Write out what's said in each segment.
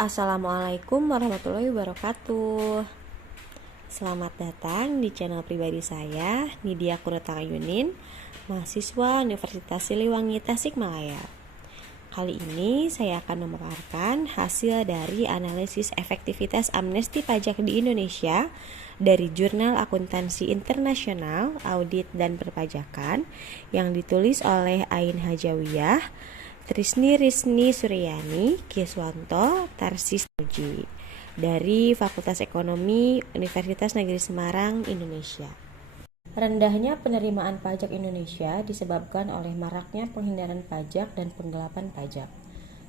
Assalamualaikum warahmatullahi wabarakatuh. Selamat datang di channel pribadi saya, Nidia Kuretaka Yunin, mahasiswa Universitas Siliwangi Tasikmalaya. Kali ini saya akan memaparkan hasil dari analisis efektivitas amnesti pajak di Indonesia dari Jurnal Akuntansi Internasional, Audit dan Perpajakan yang ditulis oleh Ain Hajawiyah, Trisni Risni Suryani, Kiswanto, Tarsis Uji dari Fakultas Ekonomi Universitas Negeri Semarang, Indonesia. Rendahnya penerimaan pajak Indonesia disebabkan oleh maraknya penghindaran pajak dan penggelapan pajak,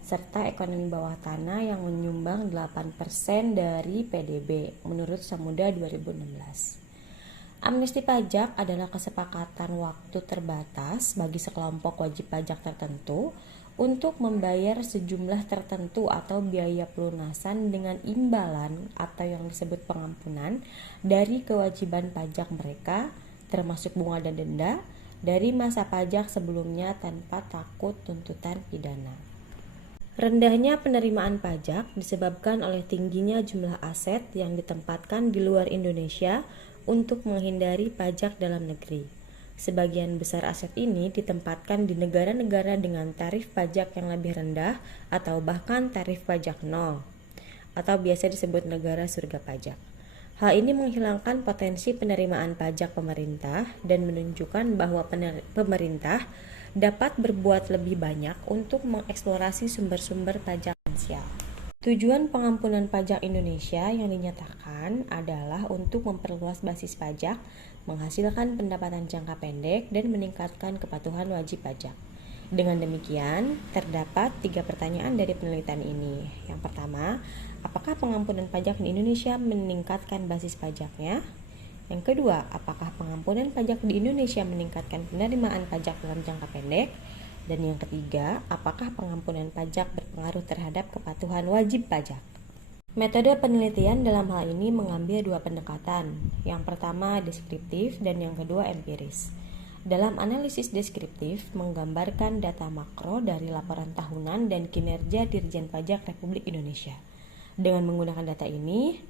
serta ekonomi bawah tanah yang menyumbang 8% dari PDB menurut Samuda 2016. Amnesti pajak adalah kesepakatan waktu terbatas bagi sekelompok wajib pajak tertentu untuk membayar sejumlah tertentu atau biaya pelunasan dengan imbalan atau yang disebut pengampunan dari kewajiban pajak mereka, termasuk bunga dan denda, dari masa pajak sebelumnya tanpa takut tuntutan pidana. Rendahnya penerimaan pajak disebabkan oleh tingginya jumlah aset yang ditempatkan di luar Indonesia untuk menghindari pajak dalam negeri. Sebagian besar aset ini ditempatkan di negara-negara dengan tarif pajak yang lebih rendah atau bahkan tarif pajak nol, atau biasa disebut negara surga pajak. Hal ini menghilangkan potensi penerimaan pajak pemerintah dan menunjukkan bahwa pemerintah dapat berbuat lebih banyak untuk mengeksplorasi sumber-sumber pajak potensial. Tujuan pengampunan pajak Indonesia yang dinyatakan adalah untuk memperluas basis pajak, menghasilkan pendapatan jangka pendek, dan meningkatkan kepatuhan wajib pajak. Dengan demikian, terdapat 3 pertanyaan dari penelitian ini. Yang pertama, apakah pengampunan pajak di Indonesia meningkatkan basis pajaknya? Yang kedua, apakah pengampunan pajak di Indonesia meningkatkan penerimaan pajak dalam jangka pendek? Dan yang ketiga, apakah pengampunan pajak berpengaruh terhadap kepatuhan wajib pajak? Metode penelitian dalam hal ini mengambil 2 pendekatan. Yang pertama deskriptif dan yang kedua empiris. Dalam analisis deskriptif menggambarkan data makro dari laporan tahunan dan kinerja Dirjen Pajak Republik Indonesia. Dengan menggunakan data ini,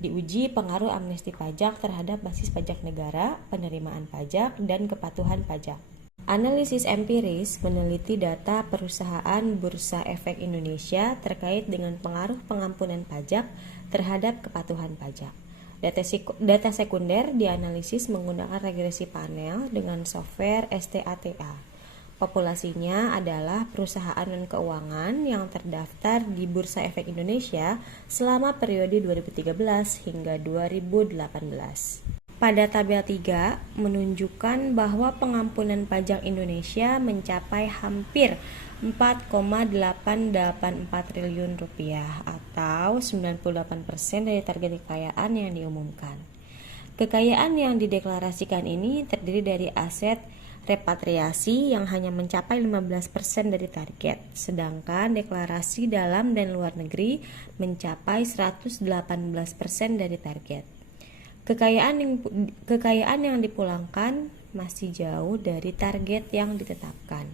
diuji pengaruh amnesti pajak terhadap basis pajak negara, penerimaan pajak, dan kepatuhan pajak. Analisis empiris meneliti data perusahaan Bursa Efek Indonesia terkait dengan pengaruh pengampunan pajak terhadap kepatuhan pajak. Data sekunder dianalisis menggunakan regresi panel dengan software STATA. Populasinya adalah perusahaan non-keuangan yang terdaftar di Bursa Efek Indonesia selama periode 2013 hingga 2018. Pada tabel 3 menunjukkan bahwa pengampunan pajak Indonesia mencapai hampir 4,884 triliun rupiah atau 98% dari target kekayaan yang diumumkan. Kekayaan yang dideklarasikan ini terdiri dari aset repatriasi yang hanya mencapai 15% dari target, sedangkan deklarasi dalam dan luar negeri mencapai 118% dari target. Kekayaan yang dipulangkan masih jauh dari target yang ditetapkan.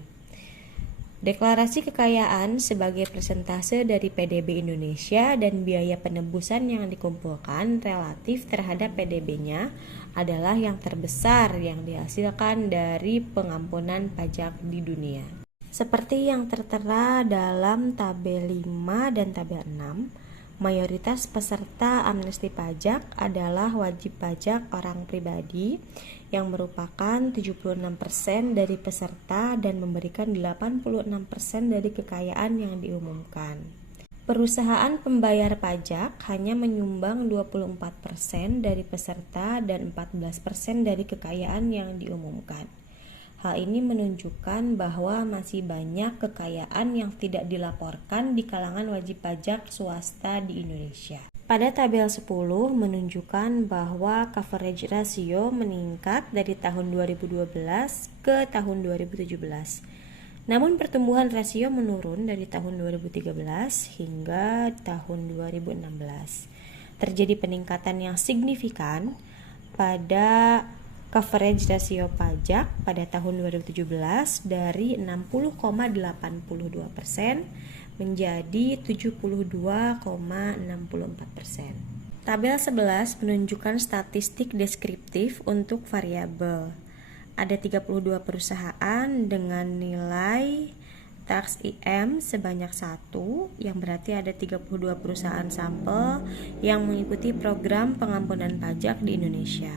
Deklarasi kekayaan sebagai persentase dari PDB Indonesia dan biaya penebusan yang dikumpulkan relatif terhadap PDB-nya adalah yang terbesar yang dihasilkan dari pengampunan pajak di dunia. Seperti yang tertera dalam tabel 5 dan tabel 6, mayoritas peserta amnesti pajak adalah wajib pajak orang pribadi yang merupakan 76% dari peserta dan memberikan 86% dari kekayaan yang diumumkan. Perusahaan pembayar pajak hanya menyumbang 24% dari peserta dan 14% dari kekayaan yang diumumkan. Hal ini menunjukkan bahwa masih banyak kekayaan yang tidak dilaporkan di kalangan wajib pajak swasta di Indonesia. Pada tabel 10 menunjukkan bahwa coverage ratio meningkat dari tahun 2012 ke tahun 2017. Namun pertumbuhan rasio menurun dari tahun 2013 hingga tahun 2016. Terjadi peningkatan yang signifikan pada coverage rasio pajak pada tahun 2017 dari 60,82% menjadi 72,64%. Tabel 11 menunjukkan statistik deskriptif untuk variabel. Ada 32 perusahaan dengan nilai tax IM sebanyak 1, yang berarti ada 32 perusahaan sampel yang mengikuti program pengampunan pajak di Indonesia.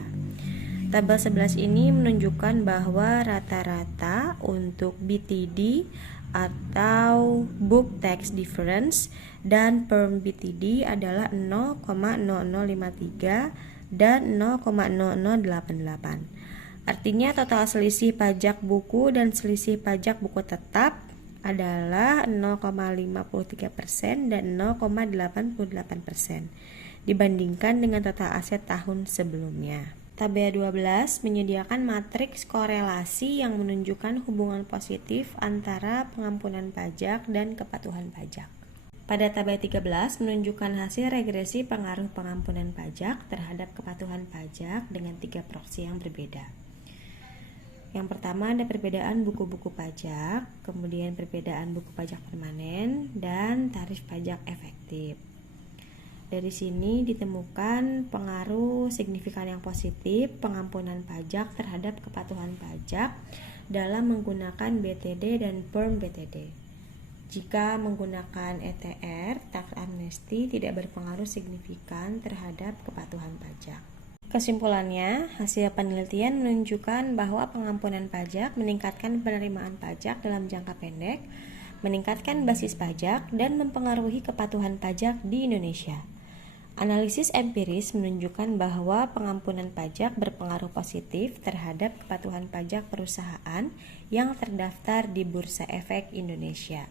Tabel 11 ini menunjukkan bahwa rata-rata untuk BTD atau Book Tax Difference dan Perm BTD adalah 0,0053 dan 0,0088. Artinya total selisih pajak buku dan selisih pajak buku tetap adalah 0,53% dan 0,88% dibandingkan dengan total aset tahun sebelumnya. Tabel 12 menyediakan matriks korelasi yang menunjukkan hubungan positif antara pengampunan pajak dan kepatuhan pajak. Pada tabel 13 menunjukkan hasil regresi pengaruh pengampunan pajak terhadap kepatuhan pajak dengan 3 proksi yang berbeda. Yang pertama ada perbedaan buku-buku pajak, kemudian perbedaan buku pajak permanen, dan tarif pajak efektif. Dari sini ditemukan pengaruh signifikan yang positif pengampunan pajak terhadap kepatuhan pajak dalam menggunakan BTD dan Perm BTD. Jika menggunakan ETR, tax amnesty tidak berpengaruh signifikan terhadap kepatuhan pajak. Kesimpulannya, hasil penelitian menunjukkan bahwa pengampunan pajak meningkatkan penerimaan pajak dalam jangka pendek, meningkatkan basis pajak, dan mempengaruhi kepatuhan pajak di Indonesia. Analisis empiris menunjukkan bahwa pengampunan pajak berpengaruh positif terhadap kepatuhan pajak perusahaan yang terdaftar di Bursa Efek Indonesia.